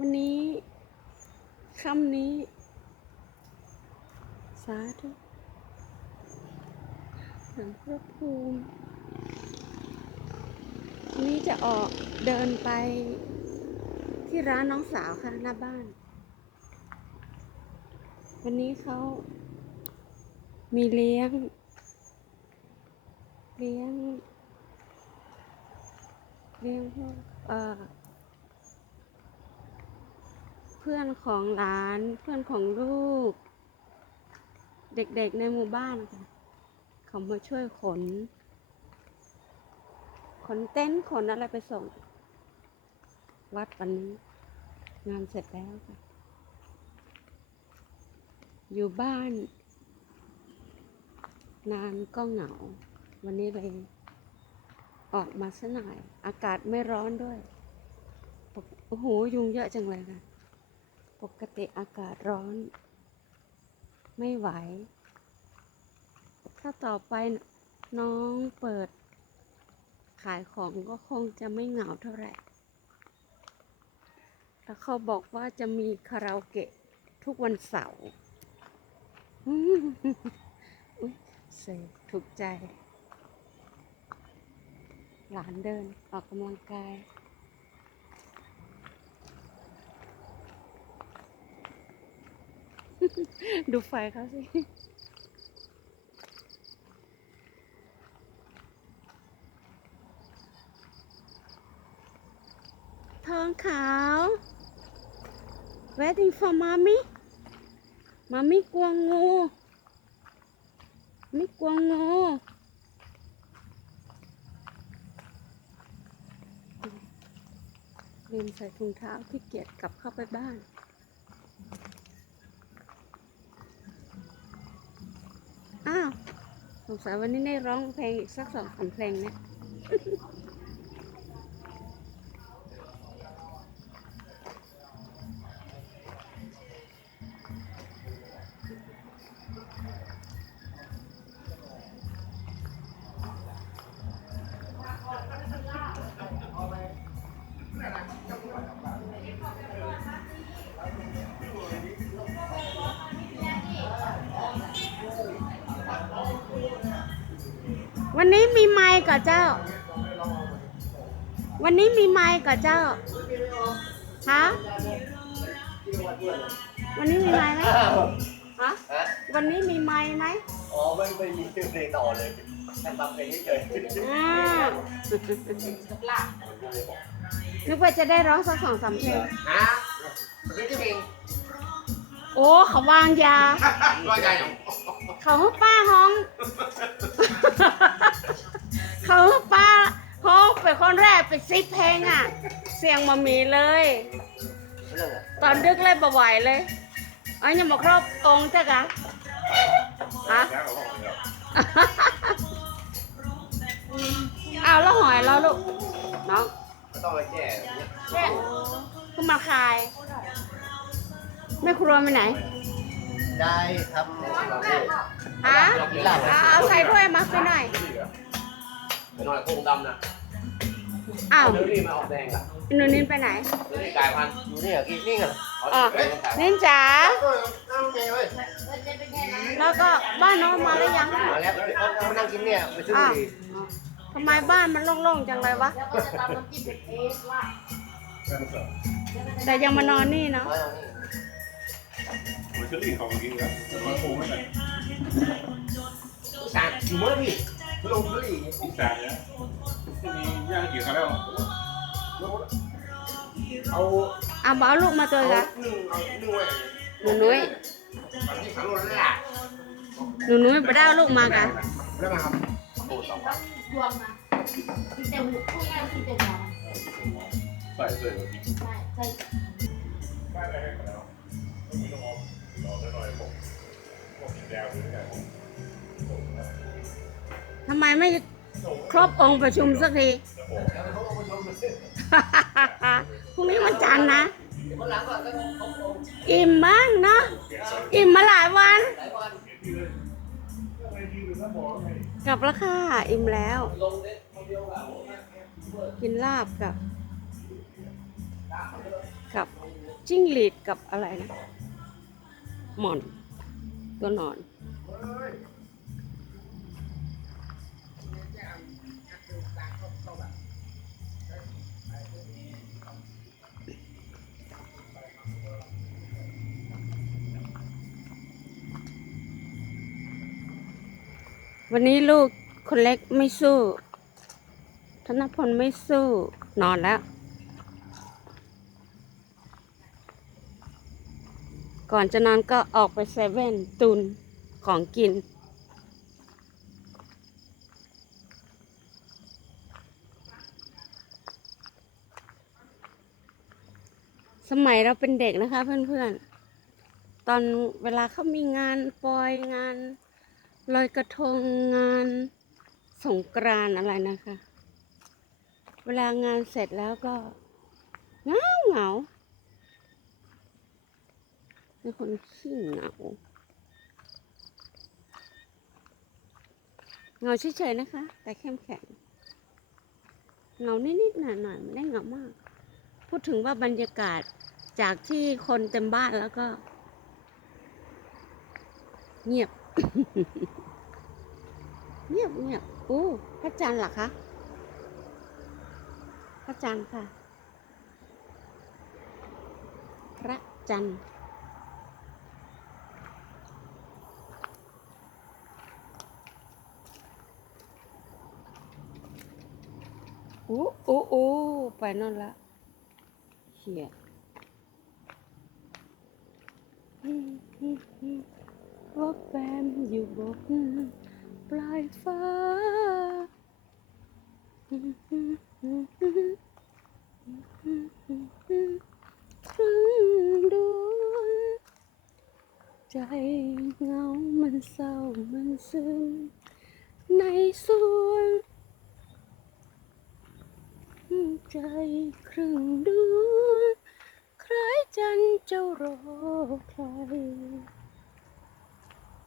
วันนี้ค่ำนี้ สาธุสามพระภูมิ วันนี้จะออกเดินไปที่ร้านน้องสาวค่ะหน้าบ้าน วันนี้เขามีเลี้ยง เลี้ยง เลี้ยงพวกเอ่อ พื่อนของหลาน เพื่อนของลูก เด็กๆในหมู่บ้านค่ะเขามาช่วยขน ขนเต็นท์ขนอะไรไปส่ง วัดวันนี้ งานเสร็จแล้วค่ะ อยู่บ้าน นานก็เหงา วันนี้เลยออกมาซะหน่อย อากาศไม่ร้อนด้วย โอ้โห ยุงเยอะจังเลยค่ะ ปกติอากาศร้อน ไม่ไหว ถ้าต่อไปน้องเปิด ขายของก็คงจะไม่เหงาเท่าไหร่แล้วเขาบอกว่าจะมีคาราโอเกะทุกวันเสาร์เสกถูกใจ หลานเดินออกกำลังกาย ดูไฟเขาสิ ทองขาว waiting for mommy มามิกลัวงูไม่กลัวงูลืมใส่ถุงเท้าที่เกียจกลับเข้าไปบ้าน สงสัยวันนี้ได้ร้องเพลงอีกสักสองสามเพลงนะ วันนี้มีไมค์กับเจ้า วันนี้มีไมค์กับเจ้าฮะวันนี้มีไมค์ไหมฮะฮะวันนี้มีไมค์ไหมอ๋อไม่ไม่มีเพลงต่อเลยแค่ทำเพลงเฉยๆอ่านึกว่าจะได้ร้องสักสองสามเพลงฮะไม่ใช่เพลง โอ้ เขาวางยา ว่าไงอะเขาให้ป้าห้อง เขาให้ป้าห้องเป็นคนแรกเป็นซิปเพลงอะ เสียงมามีเลยเรื่องอะตอนดึกเลยบ่ไหวเลยเอันยังมาครอบองค์จ้ะกะฮะ เอาแล้วหอยแล้วลูกน้องไม่ต้องไปแก้เนี่ยแค่ขึ้นมาคาย แม่ครัวไปไหนได้ครับในเราเนี่ยฮะเอาเอาใส่ถ้วยมาไปหน่อยไปนอนโคงดำนะอ้าวเดี๋ยวนี้มาออกแดงอะหนูนินไปไหนเดี๋ยวนี้กลายพันธุ์อยู่นี่อะกี่นี่อะอ๋อนินจ๋านั่งไงเว้ยแล้วก็บ้านน้องมาแล้วยังมาแล้วเขามานั่งกินเนี่ยไปซื้ออ้าวดีทำไมบ้านมันโล่งๆจังเลยวะแต่ยังมานอนนี่เนาะ โอ้ยเชอรี่ของกินครับแต่ว่าโค้งไม่ได้สามอยู่มั้งพี่ลงเลยอีกสามนะมีย่างกี่ครั้แล้วเอาเอาบอกอลูกมาตัวละหนึ่งเอหนุ่งไว้หนูนุ้ยตอนนี้ขังรถแล้วล่ะหนูนุ้ยไปได้เอาลูกมากะแล้วมาครับโอ้สองวันดวงมาเต็มหูพูดง่ายคือเต็มหมอใส่ใส่ใส่ใส่ ทำไมไม่ครบองค์ประชุมสักที พรุ่งนี้วันจันทร์นะวันหลังก็ต้องเขาลงอิ่มบ้างเนาะอิ่มมาหลายวันหลายวัน กลับแล้วค่ะ อิ่มแล้วลงเด็ดคนเดียวอะกินลาบกับ กับจิ้งหรีดกับอะไรนะ หมอน ตัวนอน วันนี้ลูกคนเล็กไม่สู้ ธนพลไม่สู้ นอนแล้ว ก่อนจะนอนก็ออกไปเซเว่นตุนของกิน สมัยเราเป็นเด็กนะคะเพื่อนๆ ตอนเวลาเขามีงานปล่อยงานลอยกระทงงานสงกรานอะไรนะคะ เวลางานเสร็จแล้วก็เงาเหงา เป็นคนขี้เหงาเหงาเฉยๆนะคะ แต่เข้มแข็งเหงานิดๆหน่อยๆไม่ได้เหงามาก พูดถึงว่าบรรยากาศจากที่คนเต็มบ้านแล้วก็ เงียบ เงียบเงียบอู้พระจันทร์หรอคะพระจันทร์ค่ะ พระจันทร์ อู้อู้อู้ไปนั่นละเขียว่าแฟมอยู่บนปลายฟ้าครึ่งดวงใจเหงามันเศร้ามันซึมในส่วง ใจครึ่งดวงใครจันเจ้ารอใคร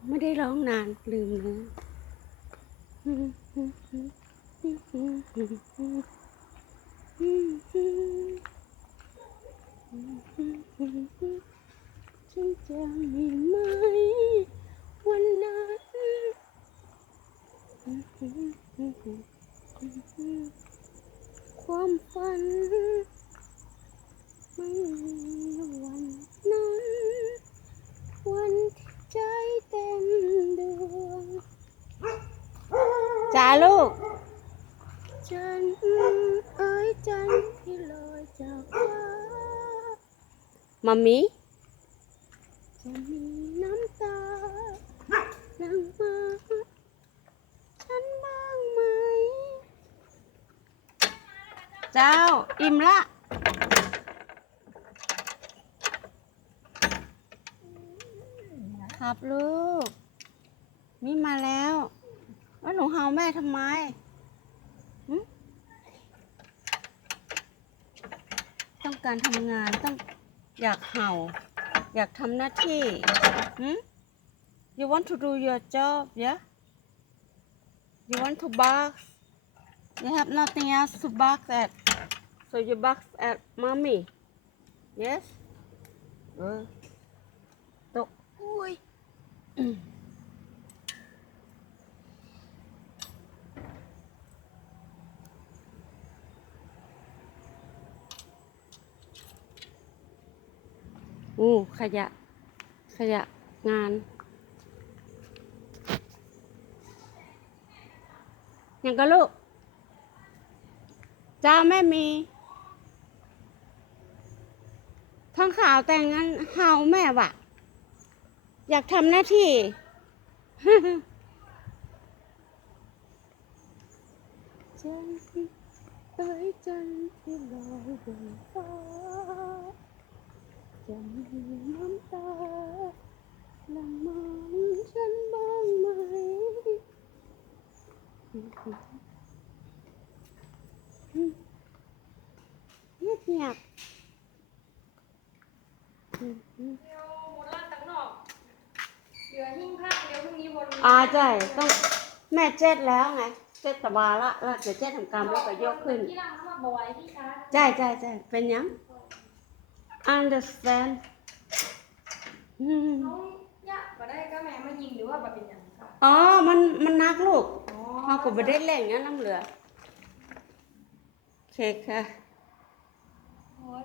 ไม่ได้ร้องนานลืมเนื้อฉันจะมีไหมวันนั้น ความฝัน ไม่มีวันนั้น วันที่ใจเต็มดวงจ้าลูก จันทร์เอ้ยจันทร์ที่ลอยจากฟ้ามามีจะมีน้ำตาหลั่งมาฉันบ้างไหม เจ้าอิ่มละ ครับลูกมีมาแล้วแล้วหนูเฮาแม่ทำไมต้องการทำงานต้องอยากเห่า อยากทำหน้าที่ you want to do your job yeah you want to box you have nothing else to box at so you box at mommy yes เออตกอุ้ยอู้ขยะขยะงานยังก็ลูกเจ้าแม่มีท้องขาวแต่งงานเฮาแม่วะอยากทำหน้าที่ จันทร์เอ้ยจันทร์ที่ลอยบนฟ้าจะมีน้ำตาลังมองฉันบ้างไหมเงี ยบเงียบเหลือหิ้งผ้าเดี๋ยวพรุ่งนี้วนอ่าใช่ต้องแม่เจ็ดแล้วไงเจ็ดตะบาละแล้วเดี๋ยวเจ็ดทำกรรมแล้วก็ยกขึ้นที่ร่างเขามาบ่อยพี่คะใช่ใช่ใช่เป็นยัง understand อืมน้องยะมาได้ก็แม่มายิงหรือว่าแบบเป็นอย่างค่ะอ๋อ มันมันนักลูกอ๋อเขาก็ไม่ได้แหล่งเนี้ยน้ำเหลือโอเคค่ะ โอ๊ย